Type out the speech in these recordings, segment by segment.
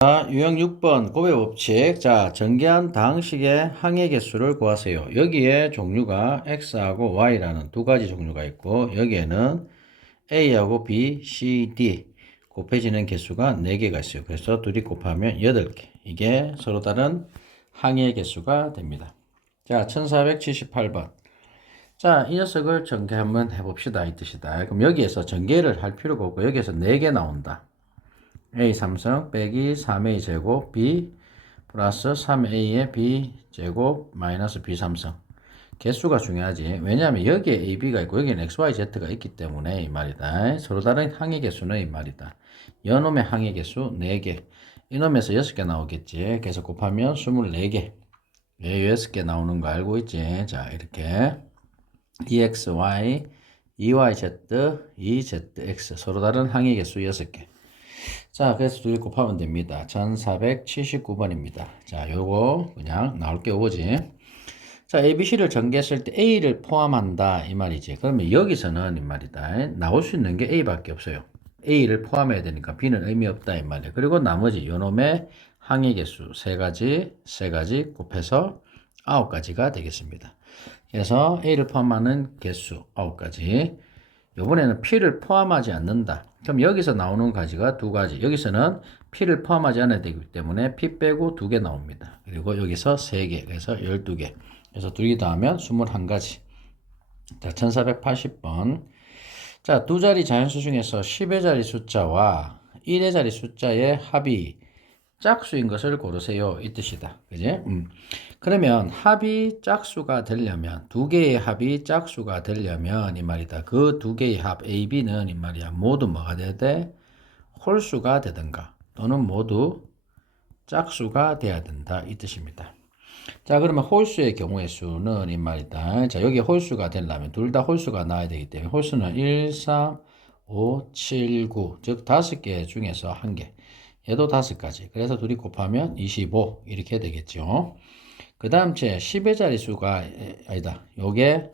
자, 유형 6번 곱의 법칙. 자, 전개한 다항식의 항의 개수를 구하세요. 여기에 종류가 x하고 y라는 두 가지 종류가 있고, 여기에는 a하고 b, c, d 곱해지는 개수가 4개가 있어요. 그래서 둘이 곱하면 8개. 이게 서로 다른 항의 개수가 됩니다. 자, 1478번. 자, 이 녀석을 전개 한번 해봅시다. 이 뜻이다. 그럼 여기에서 전개를 할 필요가 없고, 여기에서 4개 나온다. a 3승 빼기 3a 제곱 b 플러스 3a의 b 제곱 마이너스 b 3승. 개수가 중요하지. 왜냐하면 여기에 ab가 있고 여기는 xyz가 있기 때문에 이 말이다. 서로 다른 항의 개수는 이 말이다. 연놈의 항의 개수 4개. 이놈에서 6개 나오겠지. 그래서 곱하면 24개. 6개 나오는 거 알고 있지. 자, 이렇게 exy, eyz, ezx 서로 다른 항의 개수 6개. 자, 그래서 둘이 곱하면 됩니다. 1479번입니다. 자, 요거 그냥 나올 게 오지. 자, ABC를 전개했을 때 A를 포함한다 이 말이지. 그러면 여기서는 이 말이다. 나올 수 있는 게 A밖에 없어요. A를 포함해야 되니까 B는 의미 없다 이 말이야. 그리고 나머지 요놈의 항의 개수 세 가지 곱해서 9가지가 되겠습니다. 그래서 A를 포함하는 개수 9가지. 요번에는 P를 포함하지 않는다. 그럼 여기서 나오는 가지가 2가지. 여기서는 P를 포함하지 않아야 되기 때문에 P 빼고 2개 나옵니다. 그리고 여기서 3개. 그래서 12개. 그래서 2개 더하면 21가지. 자, 1480번. 자, 두 자리 자연수 중에서 10의 자리 숫자와 1의 자리 숫자의 합이 짝수인 것을 고르세요. 이 뜻이다. 그지? 그러면 합이 짝수가 되려면, 두 개의 합이 짝수가 되려면, 이 말이다. 그 두 개의 합, A, B는 이 말이야. 모두 뭐가 돼야 돼? 홀수가 되든가, 또는 모두 짝수가 돼야 된다. 이 뜻입니다. 자, 그러면 홀수의 경우의 수는 이 말이다. 자, 여기 홀수가 되려면 둘 다 홀수가 나와야 되기 때문에 홀수는 1, 3, 5, 7, 9. 즉, 5개 중에서 1개. 얘도 5가지. 그래서 둘이 곱하면 25. 이렇게 되겠죠. 그 다음 제 10의 자리수가 아니다. 요게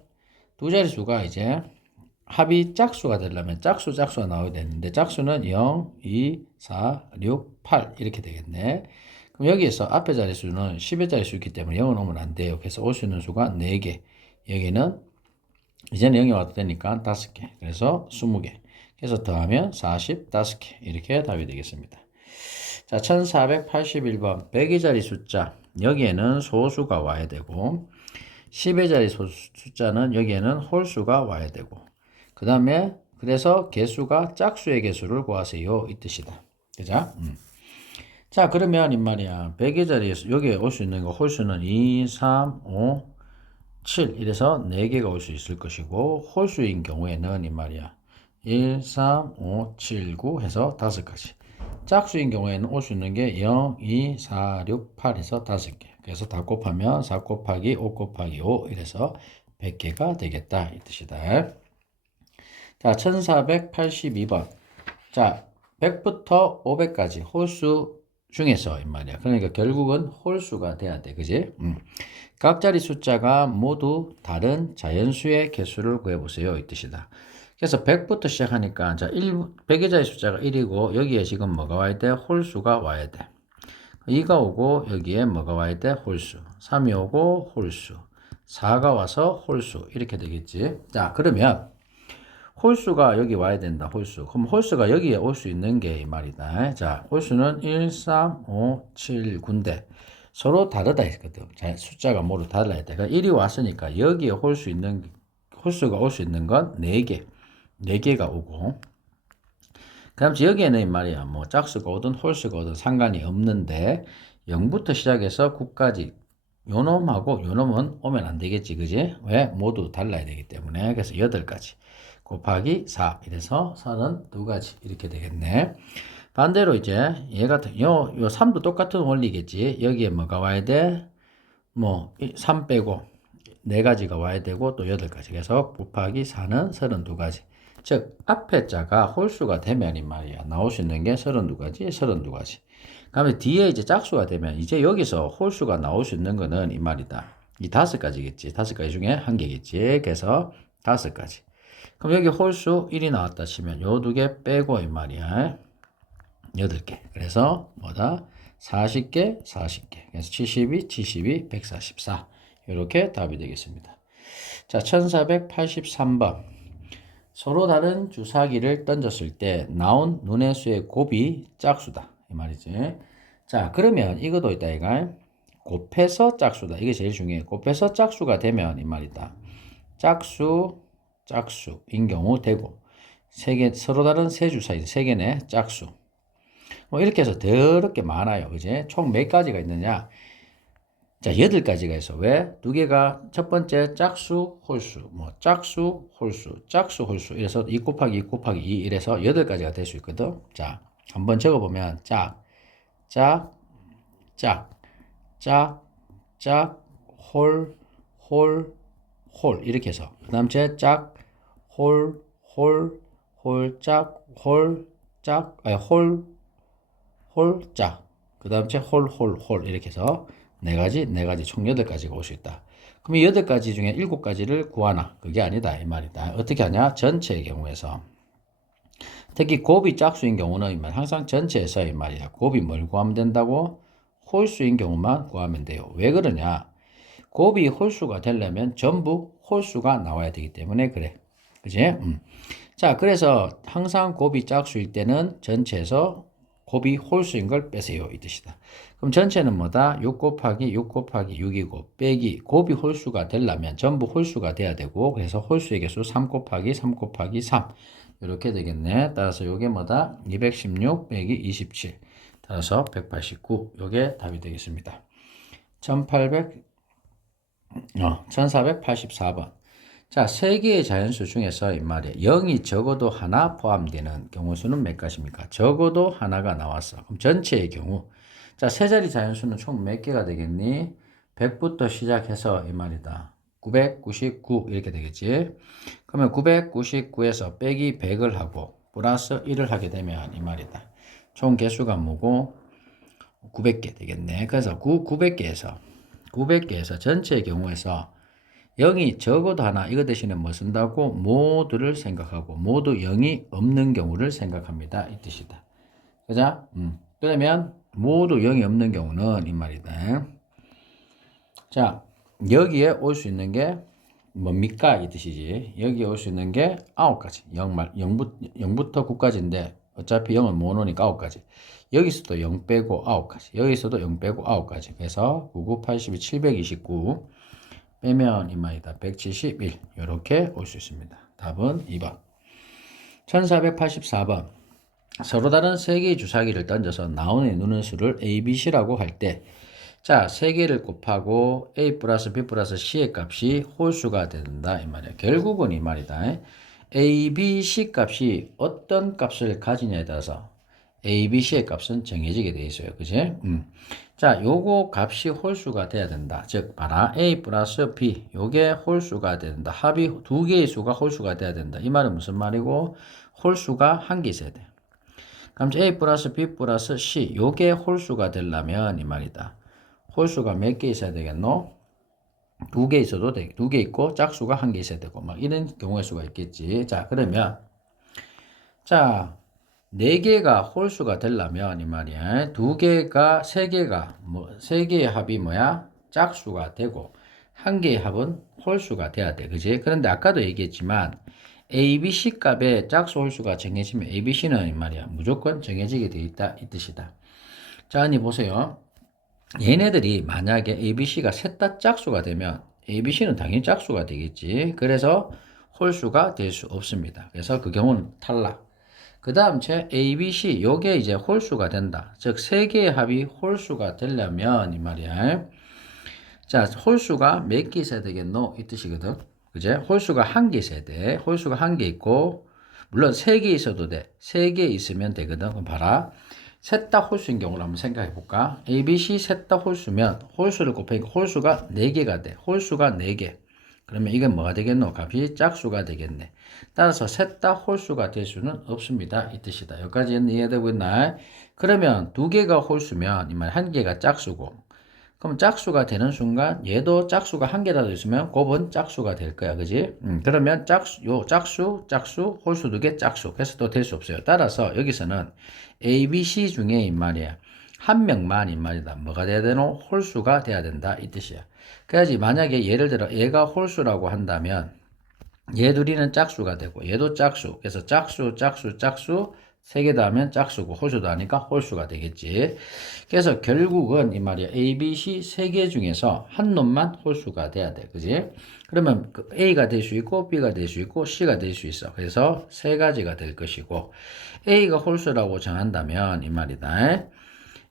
두 자리수가 이제 합이 짝수가 되려면 짝수가 나와야 되는데 짝수는 0, 2, 4, 6, 8 이렇게 되겠네. 그럼 여기에서 앞에 자리수는 10의 자리수이기 때문에 0은 오면 안 돼요. 그래서 올 수 있는 수가 4개. 여기는 이제는 0이 와도 되니까 5개. 그래서 20개. 그래서 더하면 45개. 이렇게 답이 되겠습니다. 자, 1481번 100의 자리 숫자. 여기에는 소수가 와야 되고 10의 자리 숫자는 여기에는 홀수가 와야 되고 그 다음에 그래서 개수가 짝수의 개수를 구하세요. 이 뜻이다. 그죠? 자, 그러면 이 말이야. 100의 자리에서 여기에 올 수 있는 거 홀수는 2, 3, 5, 7 이래서 4개가 올 수 있을 것이고 홀수인 경우에는 이 말이야. 1, 3, 5, 7, 9 해서 5가지. 짝수인 경우에는 올 수 있는 게 0, 2, 4, 6, 8 해서 5개. 그래서 다 곱하면 4 곱하기 5 곱하기 5 이래서 100개가 되겠다. 이 뜻이다. 자, 1482번. 자, 100부터 500까지 홀수 중에서 이 말이야. 그러니까 결국은 홀수가 돼야 돼. 그지? 각 자리 숫자가 모두 다른 자연수의 개수를 구해보세요. 이 뜻이다. 그래서 100부터 시작하니까 자 100의 자리 숫자가 1이고 여기에 지금 뭐가 와야 돼? 홀수가 와야 돼. 2가 오고 여기에 뭐가 와야 돼? 홀수. 3이 오고 홀수. 4가 와서 홀수. 이렇게 되겠지. 자, 그러면 홀수가 여기 와야 된다. 홀수. 그럼 홀수가 여기에 올 수 있는 게 이 말이다. 자, 홀수는 1, 3, 5, 7, 9인데 서로 다르다 했거든. 자, 숫자가 모두 달라야 돼. 그러니까 1이 왔으니까 여기에 홀수가 올 수 있는 건 4개. 4개가 오고 그 다음 여기에는 이 말이야 뭐 짝수가 오든 홀수가 오든 상관이 없는데 0부터 시작해서 9까지 요놈하고 요놈은 오면 안 되겠지 그지? 왜? 모두 달라야 되기 때문에 그래서 8가지 곱하기 4 이래서 32가지 이렇게 되겠네. 반대로 이제 얘 같은 요 3도 똑같은 원리겠지. 여기에 뭐가 와야 돼? 뭐 3 빼고 4가지가 와야 되고 또 8가지 그래서 곱하기 4는 32가지. 즉 앞에 자가 홀수가 되면 이 말이야 나올 수 있는 게 32가지. 그다음에 뒤에 이제 짝수가 되면 이제 여기서 홀수가 나올 수 있는 거는 이 말이다. 이 5가지겠지. 5가지 중에 1개겠지. 그래서 5가지. 그럼 여기 홀수 1이 나왔다 치면 요 2개 빼고 이 말이야 8개. 그래서 뭐다? 40개, 40개. 그래서 72, 72, 144. 이렇게 답이 되겠습니다. 자, 1483번. 서로 다른 주사기를 던졌을 때 나온 눈의 수의 곱이 짝수다. 이 말이지. 자, 그러면 이것도 있다, 이가. 곱해서 짝수다. 이게 제일 중요해. 곱해서 짝수가 되면 이 말이다. 짝수인 경우 되고, 서로 다른 세 주사이지. 세 개네, 짝수. 뭐 이렇게 해서 더럽게 많아요. 그지? 총 몇 가지가 있느냐? 자, 8가지가 있어. 왜? 두 개가 첫 번째 짝수, 홀수, 뭐 짝수, 홀수, 짝수, 홀수. 이래서 2 곱하기 2 곱하기 2 이래서 8가지가 될 수 있거든. 자, 한번 적어보면 짝, 짝, 짝, 짝, 짝, 홀, 홀, 홀 이렇게 해서 그 다음 제 짝, 홀, 홀, 홀, 짝, 홀, 짝, 아니 홀, 홀, 짝. 그 다음 제 홀, 홀, 홀 이렇게 해서 네 가지 총 8가지가 올 수 있다. 그럼 이 8가지 중에 7가지를 구하나? 그게 아니다 이 말이다. 어떻게 하냐? 전체의 경우에서 특히 곱이 짝수인 경우는 항상 전체에서 이 말이야. 곱이 뭘 구하면 된다고? 홀수인 경우만 구하면 돼요. 왜 그러냐? 곱이 홀수가 되려면 전부 홀수가 나와야 되기 때문에 그래. 그지? 자, 그래서 항상 곱이 짝수일 때는 전체에서 곱이 홀수인 걸 빼세요. 이 뜻이다. 그럼 전체는 뭐다? 6 곱하기 6 곱하기 6이고 빼기 곱이 홀수가 되려면 전부 홀수가 돼야 되고 그래서 홀수의 개수 3 곱하기 3 곱하기 3 이렇게 되겠네. 따라서 요게 뭐다? 216 빼기 27 따라서 189 요게 답이 되겠습니다. 1484번. 자, 세 개의 자연수 중에서 이 말이야. 0이 적어도 하나 포함되는 경우 수는 몇 가지입니까? 적어도 하나가 나왔어. 그럼 전체의 경우. 자, 세 자리 자연수는 총 몇 개가 되겠니? 100부터 시작해서 이 말이다. 999 이렇게 되겠지. 그러면 999에서 빼기 100을 하고 플러스 1을 하게 되면 이 말이다. 총 개수가 뭐고? 900개 되겠네. 그래서 900개에서 전체의 경우에서 0이 적어도 하나 이거 대신에 뭐 쓴다고? 모두를 생각하고 모두 0이 없는 경우를 생각합니다. 이 뜻이다. 그죠? 그러면 모두 0이 없는 경우는 이 말이다. 자, 여기에 올 수 있는 게 뭡니까? 이 뜻이지. 여기에 올 수 있는 게 9가지. 0부터 9까지인데 어차피 0은 모노니까 9가지. 여기서도 0 빼고 9가지. 여기서도 0 빼고 9가지. 그래서 99, 82, 729 빼면 이 말이다. 171 이렇게 올 수 있습니다. 답은 2번. 1484번. 서로 다른 세 개의 주사기를 던져서 나오는 눈의 수를 A, B, C라고 할 때 자, 세 개를 곱하고 A 플러스 B 플러스 C의 값이 홀수가 된다 이 말이야. 결국은 이 말이다. A, B, C 값이 어떤 값을 가지냐에 따라서 A, B, C의 값은 정해지게 돼 있어요. 그지? 자, 요거 값이 홀수가 돼야 된다. 즉, 봐라. A 플러스 B. 요게 홀수가 된다. 합이 두 개의 수가 홀수가 돼야 된다. 이 말은 무슨 말이고? 홀수가 한 개 있어야 돼. 그럼 A 플러스 B 플러스 C. 요게 홀수가 되려면 이 말이다. 홀수가 몇 개 있어야 되겠노? 2개 있어도 돼. 2개 있고 짝수가 1개 있어야 되고 막 이런 경우의 수가 있겠지. 자, 그러면 자, 4개가 홀수가 되려면 이 말이야. 2개가 3개가 뭐 3개의 합이 뭐야? 짝수가 되고 1개의 합은 홀수가 돼야 돼. 그지? 그런데 아까도 얘기했지만 A, B, C 값의 짝수 홀수가 정해지면 A, B, C는 이 말이야. 무조건 정해지게 돼 있다 이 뜻이다. 자, 아니 보세요. 얘네들이 만약에 A, B, C가 셋 다 짝수가 되면 A, B, C는 당연히 짝수가 되겠지. 그래서 홀수가 될 수 없습니다. 그래서 그 경우는 탈락. 그 다음 제 A, B, C 요게 이제 홀수가 된다. 즉 세 개의 합이 홀수가 되려면 이 말이야. 자, 홀수가 몇 개 있어야 되겠노? 이 뜻이거든. 그제? 홀수가 1개 있어야 돼. 홀수가 1개 있고 물론 3개 있어도 돼. 3개 있으면 되거든. 그럼 봐라. 셋 다 홀수인 경우를 한번 생각해 볼까? A, B, C 셋 다 홀수면 홀수를 곱하니까 홀수가 4개가 돼. 홀수가 4개. 그러면 이건 뭐가 되겠노? 값이 짝수가 되겠네. 따라서 셋 다 홀수가 될 수는 없습니다. 이 뜻이다. 여기까지는 이해되고 있나? 그러면 2개가 홀수면 이 말 1개가 짝수고 그럼 짝수가 되는 순간 얘도 짝수가 1개라도 있으면 곱은 짝수가 될 거야. 그지? 그러면 짝수, 홀수 2개 짝수. 그래서 또 될 수 없어요. 따라서 여기서는 A, B, C 중에 이 말이야. 한 명만 이 말이다. 뭐가 돼야 되노? 홀수가 돼야 된다. 이 뜻이야. 그래야지 만약에 예를 들어 얘가 홀수라고 한다면 얘 둘이는 짝수가 되고 얘도 짝수. 그래서 짝수 세 개 더하면 짝수고 홀수도 하니까 홀수가 되겠지. 그래서 결국은 이 말이야. A, B, C 세 개 중에서 한 놈만 홀수가 돼야 돼. 그지? 그러면 A가 될 수 있고 B가 될 수 있고 C가 될 수 있어. 그래서 세 가지가 될 것이고 A가 홀수라고 정한다면 이 말이다.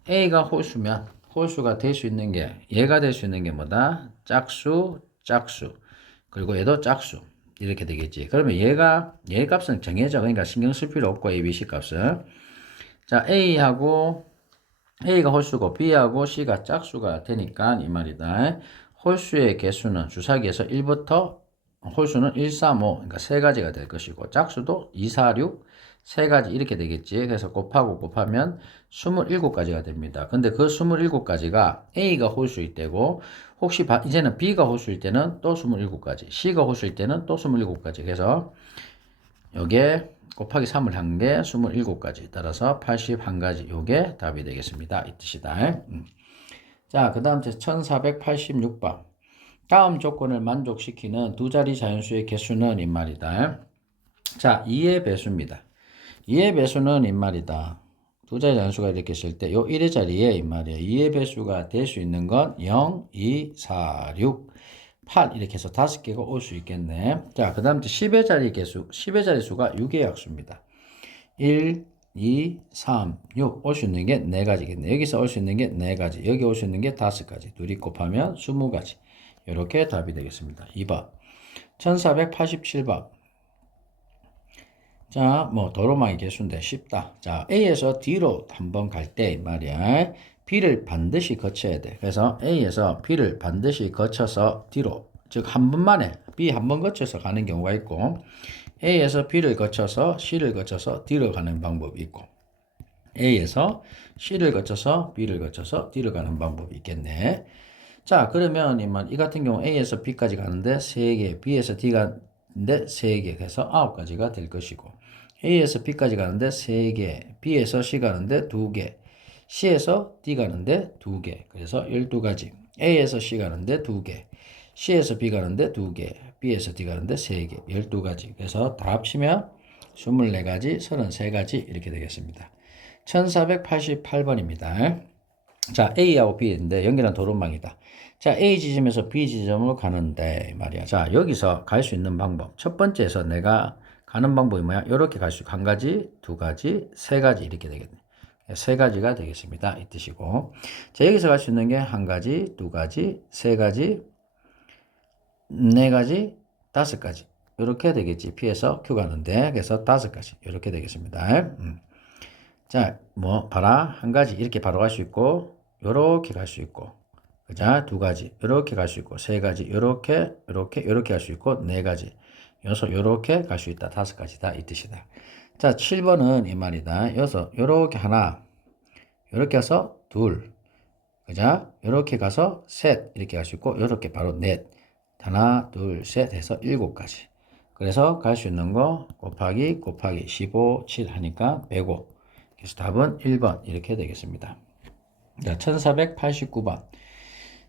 A가 홀수면 홀수가 될 수 있는 게 얘가 될 수 있는 게 뭐다? 짝수. 그리고 얘도 짝수. 이렇게 되겠지. 그러면 얘 값은 정해져. 그러니까 신경 쓸 필요 없고, A, B, C 값은. 자, A가 홀수고, B하고 C가 짝수가 되니까, 이 말이다. 홀수의 개수는 주사기에서 1부터 홀수는 1, 3, 5. 그러니까 세 가지가 될 것이고, 짝수도 2, 4, 6. 세 가지 이렇게 되겠지. 그래서 곱하면 27가지가 됩니다. 근데 그 27가지가 A가 홀수일 때고 혹시 이제는 B가 홀수일 때는 또 27가지, C가 홀수일 때는 또 27가지. 그래서 요게 곱하기 3을 한 게 27가지. 따라서 81가지. 요게 답이 되겠습니다. 이 뜻이다. 자, 그 다음 1486번. 다음 조건을 만족시키는 두 자리 자연수의 개수는 이 말이다. 자, 2의 배수입니다. 2의 배수는 이 말이다. 두 자리 단수가 이렇게 쓸 때 요 1의 자리에 이 말이야. 2의 배수가 될 수 있는 건 0, 2, 4, 6, 8 이렇게 해서 5개가 올 수 있겠네. 자, 그 다음 10의 자리 개수. 10의 자리 수가 6의 약수입니다. 1, 2, 3, 6 올 수 있는 게 4가지겠네. 여기서 올 수 있는 게 4가지. 여기 올 수 있는 게 5가지. 둘이 곱하면 20가지. 이렇게 답이 되겠습니다. 2번. 1487번. 자, 도로망이 개수인데 쉽다. 자, A에서 D로 한번 갈 때 말이야. B를 반드시 거쳐야 돼. 그래서 A에서 B를 반드시 거쳐서 D로, 즉 한 번만에 B 한 번 거쳐서 가는 경우가 있고 A에서 B를 거쳐서 C를 거쳐서 D로 가는 방법이 있고 A에서 C를 거쳐서 B를 거쳐서 D로 가는 방법이 있겠네. 자, 그러면 이 같은 경우 A에서 B까지 가는데 3개, B에서 D 가는데 3개, 그래서 9가지가 될 것이고 A에서 B까지 가는데 3개, B에서 C 가는데 2개, C에서 D 가는데 2개, 그래서 12가지. A에서 C 가는데 2개, C에서 B 가는데 2개, B에서 D 가는데 3개, 12가지. 그래서 다 합치면 24가지, 33가지 이렇게 되겠습니다. 1488번입니다. 자, A하고 B인데 연결한 도로망이다. 자, A 지점에서 B 지점으로 가는데 말이야. 자, 여기서 갈 수 있는 방법. 첫 번째에서 내가 가는 방법이 뭐야? 이렇게 갈 수 있고, 1가지, 2가지, 3가지 이렇게 되겠네. 3가지가 되겠습니다. 이 뜻이고. 자, 여기서 갈 수 있는 게 1가지, 2가지, 3가지, 4가지, 5가지. 이렇게 되겠지. P에서 Q 가는데, 그래서 5가지. 이렇게 되겠습니다. 자, 봐라. 1가지 이렇게 바로 갈 수 있고, 요렇게 갈 수 있고, 그자 2가지 이렇게 갈 수 있고, 3가지 요렇게 갈 수 있고, 4가지 요렇게 갈 수 있다. 5가지다 이 뜻이다. 자, 7번은 이 말이다. 요렇게 하나, 요렇게 해서 둘, 그자 요렇게 가서 셋 이렇게 갈 수 있고, 요렇게 바로 넷, 하나, 둘, 셋 해서 7가지. 그래서 갈 수 있는 거 곱하기 15, 7 하니까 105. 그래서 답은 1번 이렇게 되겠습니다. 자, 1489번.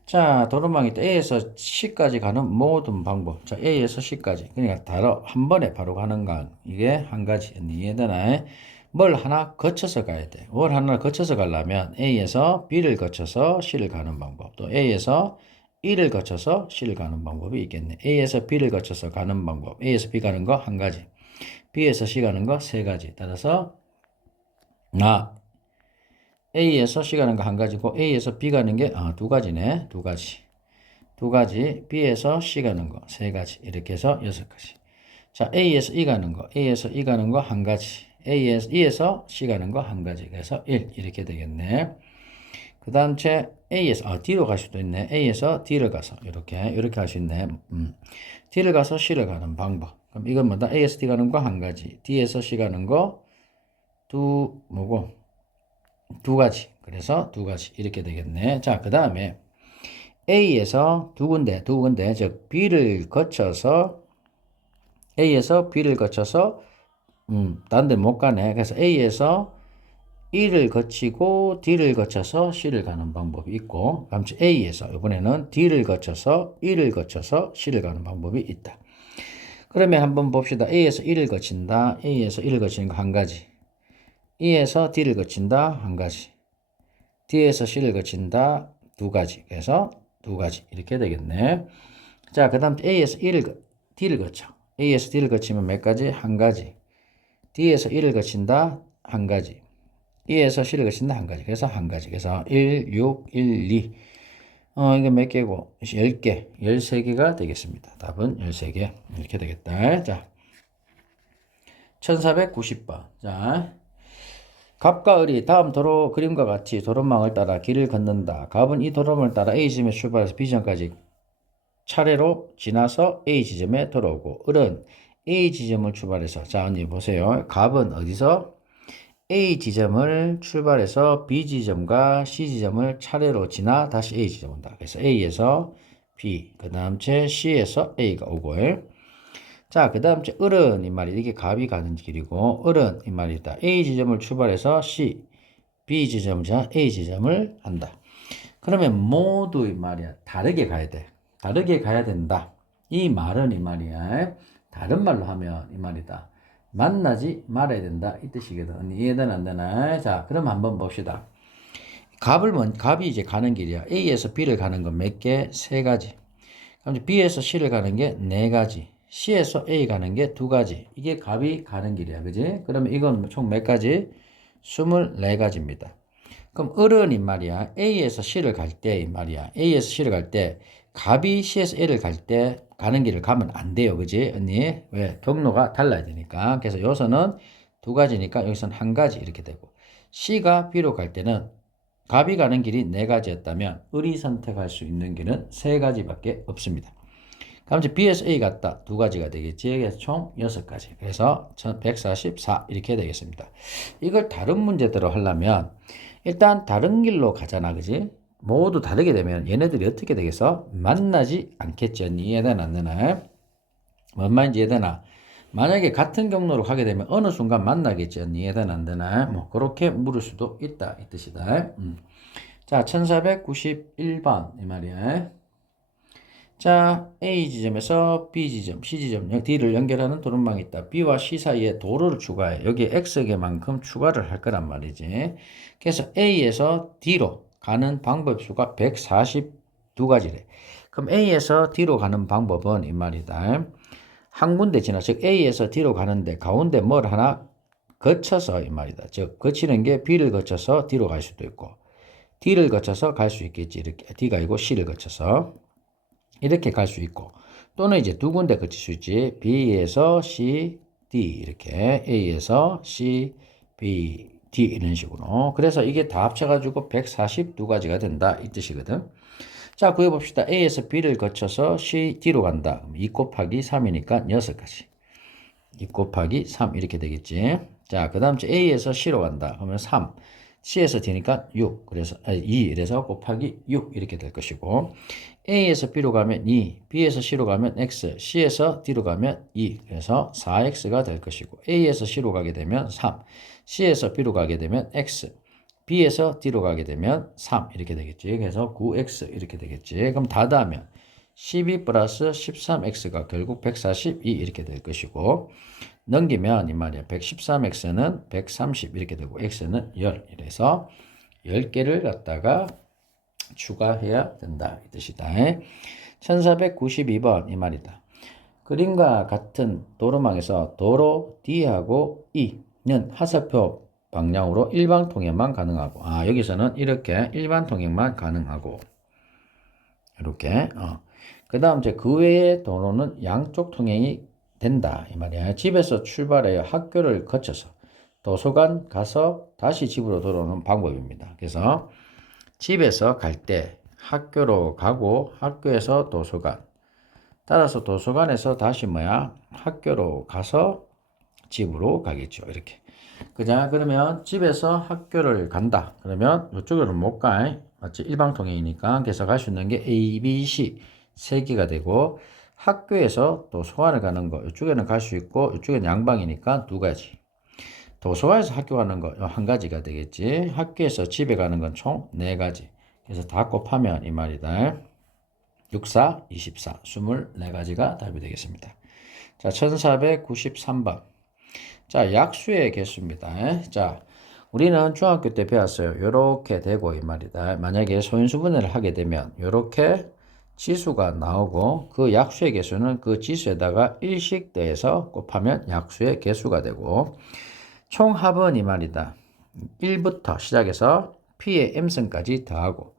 자, 도로망이 A에서 C까지 가는 모든 방법. 자, A에서 C까지. 그러니까 한 번에 바로 가는 건 이게 한 가지. 이해되나? 뭘 하나 거쳐서 가야 돼. 뭘 하나 거쳐서 가려면 A에서 B를 거쳐서 C를 가는 방법. 또 A에서 E를 거쳐서 C를 가는 방법이 있겠네. A에서 B를 거쳐서 가는 방법. A에서 B 가는 거 한 가지. B에서 C 가는 거 3가지. 따라서 A에서 C 가는 거 한 가지고 A에서 B 가는 게 2가지네. 2가지. B에서 C 가는 거 3가지. 이렇게 해서 6가지. 자, A에서 E 가는 거, A에서 E 가는 거 한 가지. E에서 C 가는 거 한 가지. 그래서 1 이렇게 되겠네. 그 다음 A에서 D로 갈 수도 있네. A에서 D를 가서 이렇게 갈 수 있네. D를 가서 C를 가는 방법. 그럼 이건 뭐다? A에서 D 가는 거 한 가지. D에서 C 가는 거 2가지. 그래서 2가지. 이렇게 되겠네. 자, 그 다음에 A에서 두 군데, 즉, B를 거쳐서, A에서 B를 거쳐서, 딴 데 못 가네. 그래서 A에서 E를 거치고 D를 거쳐서 C를 가는 방법이 있고, 다음 A에서 이번에는 D를 거쳐서 E를 거쳐서 C를 가는 방법이 있다. 그러면 한번 봅시다. A에서 E를 거친다. A에서 E를 거치는 거 한 가지. E에서 D를 거친다. 한 가지. D에서 C를 거친다. 두 가지. 그래서 두 가지. 이렇게 되겠네. 자, 그 다음 A에서 D를 거쳐. A에서 D를 거치면 몇 가지? 한 가지. D에서 E를 거친다. 한 가지. E에서 C를 거친다. 한 가지. 그래서 한 가지. 그래서 1, 6, 1, 2. 이게 몇 개고? 10개. 13개가 되겠습니다. 답은 13개. 이렇게 되겠다. 자, 1490번. 자, 갑과 을이 다음 도로 그림과 같이 도로망을 따라 길을 걷는다. 갑은 이 도로망을 따라 A 지점에 출발해서 B 지점까지 차례로 지나서 A 지점에 돌아오고, 을은 A 지점을 출발해서, 자, 언니 보세요. 갑은 어디서? A 지점을 출발해서 B 지점과 C 지점을 차례로 지나 다시 A 지점 온다. 그래서 A에서 B, 그 다음 C에서 A가 오고, 자, 그 다음 을은 이 말이 이게 갑이 가는 길이고, 을은 이 말이다. A 지점을 출발해서 C, B 지점을 지나 A 지점을 한다. 그러면 모두 이 말이야. 다르게 가야 돼. 다르게 가야 된다. 이 말은 이 말이야. 다른 말로 하면 이 말이다. 만나지 말아야 된다. 이 뜻이거든. 이해되나 안 되나? 자, 그럼 한번 봅시다. 갑이 이제 가는 길이야. A에서 B를 가는 건 몇 개? 세 가지. 그럼 B에서 C를 가는 게 네 가지. C에서 A 가는 게 두 가지. 이게 갑이 가는 길이야. 그지? 그러면 이건 총 몇 가지? 24가지입니다. 그럼 을은 이 말이야. A에서 C를 갈 때 이 말이야. A에서 C를 갈 때 갑이 C에서 A를 갈 때 가는 길을 가면 안 돼요. 그지? 언니? 왜? 경로가 달라야 되니까. 그래서 여기서는 두 가지니까 여기서는 한 가지 이렇게 되고, C가 B로 갈 때는 갑이 가는 길이 네 가지였다면 을이 선택할 수 있는 길은 세 가지밖에 없습니다. 그럼 이제 B에서 A 갔다. 두 가지가 되겠지. 그래서 총 6가지. 그래서 144 이렇게 되겠습니다. 이걸 다른 문제대로 하려면 일단 다른 길로 가잖아. 그지? 모두 다르게 되면 얘네들이 어떻게 되겠어? 만나지 않겠지. 이해되나 안 되나? 뭔 말인지 이해되나? 만약에 같은 경로로 가게 되면 어느 순간 만나겠지. 이해되나 안 되나? 뭐 그렇게 물을 수도 있다. 이 뜻이다. 자, 1491번 이 말이야. 자, A 지점에서 B 지점, C 지점, D를 연결하는 도로망이 있다. B와 C 사이에 도로를 추가해. 여기에 X개만큼 추가를 할 거란 말이지. 그래서 A에서 D로 가는 방법 수가 142가지래. 그럼 A에서 D로 가는 방법은 이 말이다. 한 군데 지나, 즉 A에서 D로 가는데 가운데 뭘 하나 거쳐서 이 말이다. 즉 거치는 게 B를 거쳐서 D로 갈 수도 있고, D를 거쳐서 갈 수 있겠지. 이렇게 D가 아니고 C를 거쳐서. 이렇게 갈 수 있고, 또는 이제 두 군데 거칠 수 있지. B에서 C, D 이렇게, A에서 C, B, D 이런 식으로. 그래서 이게 다 합쳐가지고 142가지가 된다 이 뜻이거든. 자, 구해봅시다. A에서 B를 거쳐서 C, D로 간다. 2 곱하기 3이니까 6가지. 2 곱하기 3 이렇게 되겠지. 자, 그 다음 A에서 C로 간다. 그러면 3. C에서 D니까 6. 그래서 2. 그래서 곱하기 6 이렇게 될 것이고, A에서 B로 가면 2, B에서 C로 가면 X, C에서 D로 가면 2. 그래서 4X가 될 것이고, A에서 C로 가게 되면 3, C에서 B로 가게 되면 X, B에서 D로 가게 되면 3 이렇게 되겠지. 그래서 9X 이렇게 되겠지. 그럼 다 더하면 12 플러스 13X가 결국 142 이렇게 될 것이고, 넘기면 이 말이야. 113X는 130 이렇게 되고, X는 10. 이래서 10개를 갖다가 추가해야 된다. 이 뜻이다. 1492번 이 말이다. 그림과 같은 도로망에서 도로 D하고 E는 화살표 방향으로 일반 통행만 가능하고, 여기서는 이렇게 일반 통행만 가능하고, 이렇게, 그 다음 그 외의 도로는 양쪽 통행이 된다. 이 말이야. 집에서 출발하여 학교를 거쳐서 도서관 가서 다시 집으로 돌아오는 방법입니다. 그래서 집에서 갈 때 학교로 가고, 학교에서 도서관, 따라서 도서관에서 다시 학교로 가서 집으로 가겠죠. 이렇게. 그자, 그러면 집에서 학교를 간다. 그러면 이쪽으로는 못 가. 맞지? 일방통행이니까. 그래서 갈 수 있는 게 A, B, C 3개가 되고, 학교에서 도서관을 가는 거 이쪽에는 갈 수 있고, 이쪽에는 양방이니까 2가지. 도서관에서 학교 가는 거 한 가지가 되겠지. 학교에서 집에 가는 건 총 4가지. 그래서 다 곱하면 이 말이다. 6, 4, 24, 24가지가 답이 되겠습니다. 자, 1493번. 자, 약수의 개수입니다. 자, 우리는 중학교 때 배웠어요. 요렇게 되고 이 말이다. 만약에 소인수분해를 하게 되면 요렇게 지수가 나오고 그 약수의 개수는 그 지수에다가 1씩 더해서 곱하면 약수의 개수가 되고 총합은 이 말이다. 1부터 시작해서 P의 M승까지 더하고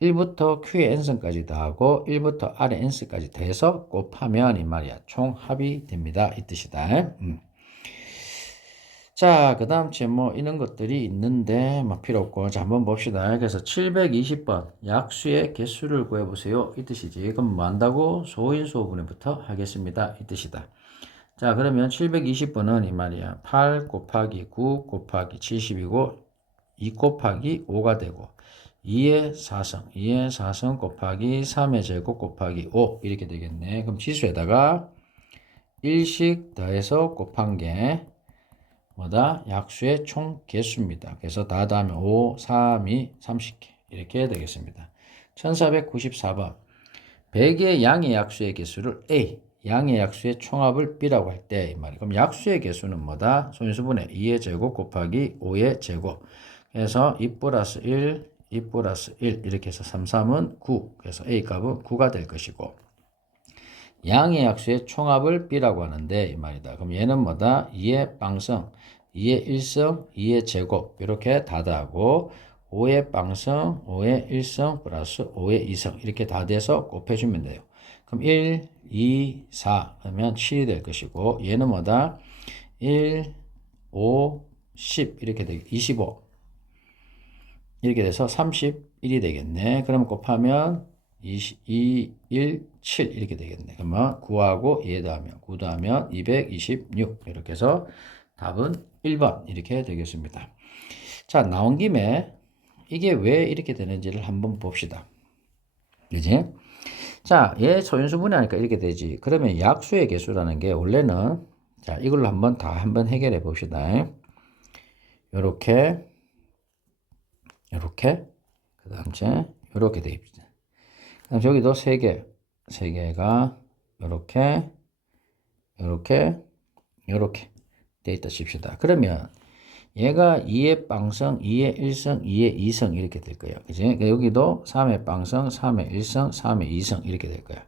1부터 Q의 N승까지 더하고 1부터 R의 N승까지 더해서 곱하면 이 말이야. 총합이 됩니다. 이 뜻이다. 자, 그 다음 뭐 이런 것들이 있는데 뭐 필요 없고 자 한번 봅시다. 그래서 720번 약수의 개수를 구해보세요. 이 뜻이지. 그럼 뭐 한다고? 소인수분해부터 하겠습니다. 이 뜻이다. 자, 그러면 720번은 이 말이야. 8 곱하기 9 곱하기 70이고 2 곱하기 5가 되고 2의 4승, 2의 4승 곱하기 3의 제곱 곱하기 5 이렇게 되겠네. 그럼 지수에다가 1씩 더해서 곱한 게 뭐다? 약수의 총 개수입니다. 그래서 다 더하면 5, 3, 2, 30개 이렇게 되겠습니다. 1494번 100의 양의 약수의 개수를 A, 양의 약수의 총합을 B라고 할 때 이 말이에요. 그럼 약수의 개수는 뭐다? 소인수분해 2의 제곱 곱하기 5의 제곱. 그래서 2 플러스 1, 2 플러스 1 이렇게 해서 3, 3은 9. 그래서 A 값은 9가 될 것이고 양의 약수의 총합을 B라고 하는데 이 말이다. 그럼 얘는 뭐다? 2의 빵성, 2의 1성, 2의 제곱 이렇게 다 더하고 5의 빵성, 5의 1성 플러스 5의 2성 이렇게 다 돼서 곱해주면 돼요. 그럼 1, 2, 4 하면 7이 될 것이고 얘는 뭐다? 1, 5, 10 이렇게 되게 25 이렇게 돼서 31이 되겠네. 그럼 곱하면 2, 1, 7 이렇게 되겠네. 그러면 9하고 2 더하면 9 더하면 226 이렇게 해서 답은 1번 이렇게 되겠습니다. 자, 나온 김에 이게 왜 이렇게 되는지를 한번 봅시다. 그지? 자, 얘 소인수분해하니까 이렇게 되지. 그러면 약수의 개수라는 게 원래는 자, 이걸로 한번 해결해 봅시다. 요렇게 그다음에 요렇게 되겠습니다. 그다음 여기도 3개가 요렇게 돼 있다 칩시다. 그러면 얘가 2의 빵성, 2의 1성, 2의 2성 이렇게 될 거예요. 그지? 여기도 3의 빵성, 3의 1성, 3의 2성 이렇게 될 거예요.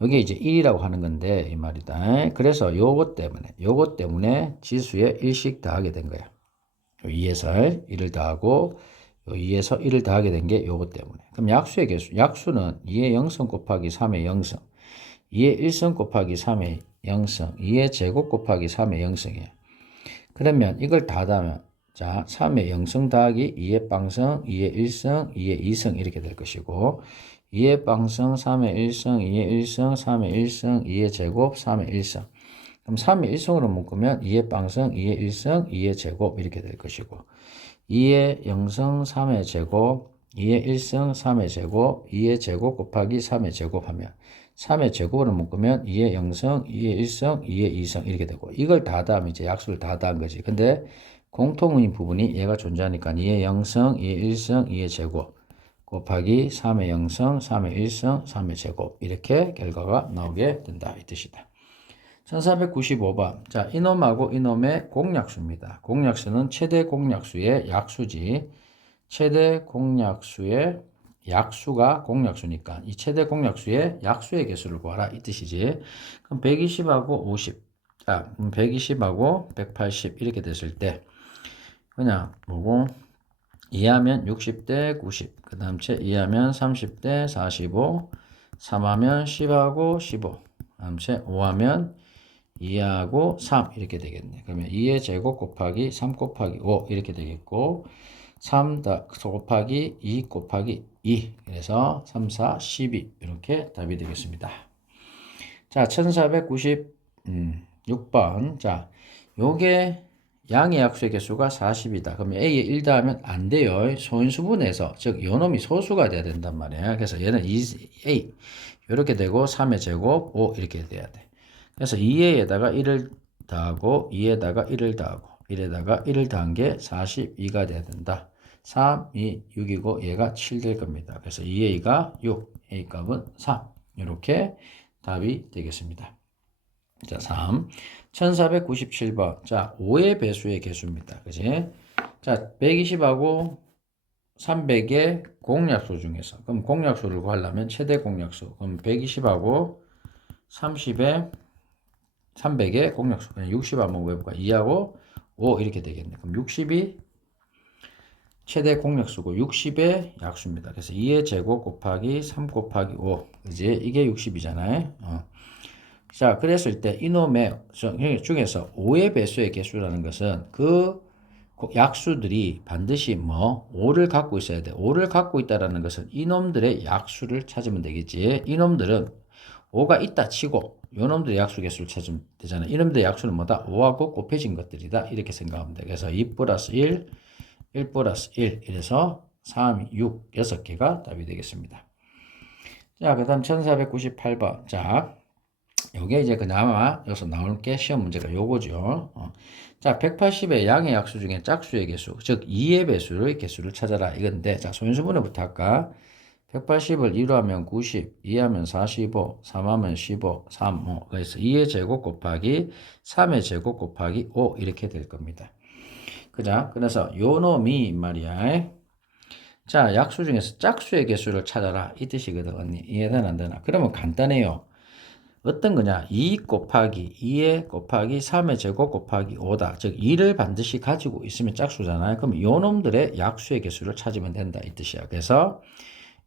여기 이제 1이라고 하는 건데 이 말이다. 그래서 요것 때문에 지수에 1씩 더하게 된 거야. 2에서 1을 더하고 2에서 1을 더하게 된 게 요것 때문에. 그럼 약수의 개수. 약수는 2의 0성 곱하기 3의 0성, 2의 1성 곱하기 3의 0성, 2의 제곱 곱하기 3의 0성이에요. 그러면 이걸 다 더하면 자 3의 0성 더하기 2의 빵성, 2의 1성, 2의 2성 이렇게 될 것이고 2의 빵성, 3의 1성, 2의 1성, 3의 1성, 2의 제곱, 3의 1성. 그럼 3의 1성으로 묶으면 2의 빵성, 2의 1성, 2의 제곱 이렇게 될 것이고 2의 0성, 3의 제곱, 2의 1성, 3의 제곱, 2의 제곱 곱하기 3의 제곱하면 3의 제곱으로 묶으면 2의 0성, 2의 1성, 2의 2성 이렇게 되고 이걸 다 더하면 이제 약수를 다 더한 거지. 근데 공통인 부분이 얘가 존재하니까 2의 0성, 2의 1성, 2의 제곱 곱하기 3의 0성, 3의 1성, 3의 제곱 이렇게 결과가 나오게 된다 이 뜻이다. 1495번. 자, 이놈하고 이놈의 공약수입니다. 공약수는 최대 공약수의 약수지. 최대 공약수의 약수가 공약수니까 이 최대 공약수의 약수의 개수를 구하라 이 뜻이지. 그럼 120하고 50. 자, 120하고 180 이렇게 됐을 때 그냥 뭐고 2하면 60대 90. 그 다음 2하면 30대 45. 3하면 10하고 15. 그 다음 5하면 2하고 3 이렇게 되겠네. 그러면 2의 제곱 곱하기 3 곱하기 5 이렇게 되겠고 3 곱하기 2 곱하기 2 그래서 3, 4, 12 이렇게 답이 되겠습니다. 자 1496번 자 요게 양의 약수의 개수가 40이다. 그러면 A에 1 더하면 안 돼요. 소인수분해서 즉 요놈이 소수가 돼야 된단 말이야. 그래서 얘는 A 이렇게 되고 3의 제곱 5 이렇게 돼야 돼. 그래서 2에다가 1을 더하고 2에다가 1을 더하고 1에다가 1을 더한 게 42가 돼야 된다. 3, 2, 6이고 얘가 7 될 겁니다. 그래서 2A가 6, A 값은 3. 이렇게 답이 되겠습니다. 자, 3. 1497번. 자, 5의 배수의 개수입니다. 그지? 자, 120하고 300의 공약수 중에서. 그럼 공약수를 구하려면 최대 공약수. 그럼 120하고 30의 300의 공약수. 그냥 60 한번 구해볼까? 2하고 5 이렇게 되겠네. 그럼 60이 최대 공약수고 60의 약수입니다. 그래서 2의 제곱 곱하기 3 곱하기 5. 그지? 이게 60이잖아요. 자, 그랬을 때 이놈의 중에서 5의 배수의 개수라는 것은 그 약수들이 반드시 5를 갖고 있어야 돼. 5를 갖고 있다라는 것은 이놈들의 약수를 찾으면 되겠지. 이놈들은 5가 있다 치고 요놈들의 약수 개수를 찾으면 되잖아. 이놈들의 약수는 뭐다? 5하고 곱해진 것들이다. 이렇게 생각하면 돼. 그래서 2 플러스 1, 1 플러스 1 이래서 3, 6, 6개가 답이 되겠습니다. 자, 그 다음 1498번. 자, 요게 이제 그나마 여기서 나올 게 시험 문제가 요거죠. 자, 180의 양의 약수 중에 짝수의 개수, 즉 2의 배수의 개수를 찾아라 이건데, 자, 소인수분해부터 할까? 180을 2로 하면 90, 2하면 45, 3하면 15, 3, 5. 그래서 2의 제곱 곱하기 3의 제곱 곱하기 5 이렇게 될 겁니다. 그자? 그래서 요 놈이 말이야. 자, 약수 중에서 짝수의 개수를 찾아라 이 뜻이거든. 언니 이해되나 안 되나? 그러면 간단해요. 어떤 거냐? 2 곱하기 2의 곱하기 3의 제곱 곱하기 5다. 즉 2를 반드시 가지고 있으면 짝수잖아요. 그럼 요 놈들의 약수의 개수를 찾으면 된다 이 뜻이야. 그래서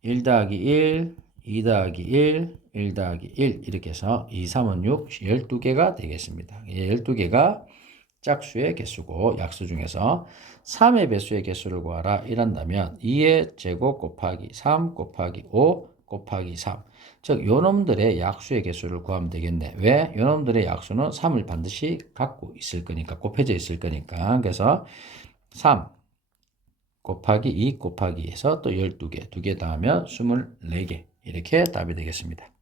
1 더하기 1, 2 더하기 1, 1 더하기 1 이렇게 해서 2, 3은 6, 12개가 되겠습니다. 12개가 짝수의 개수고 약수 중에서 3의 배수의 개수를 구하라 이란다면 2의 제곱 곱하기 3 곱하기 5 곱하기 3. 즉 요놈들의 약수의 개수를 구하면 되겠네. 왜? 요놈들의 약수는 3을 반드시 갖고 있을 거니까 곱해져 있을 거니까. 그래서 3 곱하기 2 곱하기 해서 또 12개, 2개 더하면 24개 이렇게 답이 되겠습니다.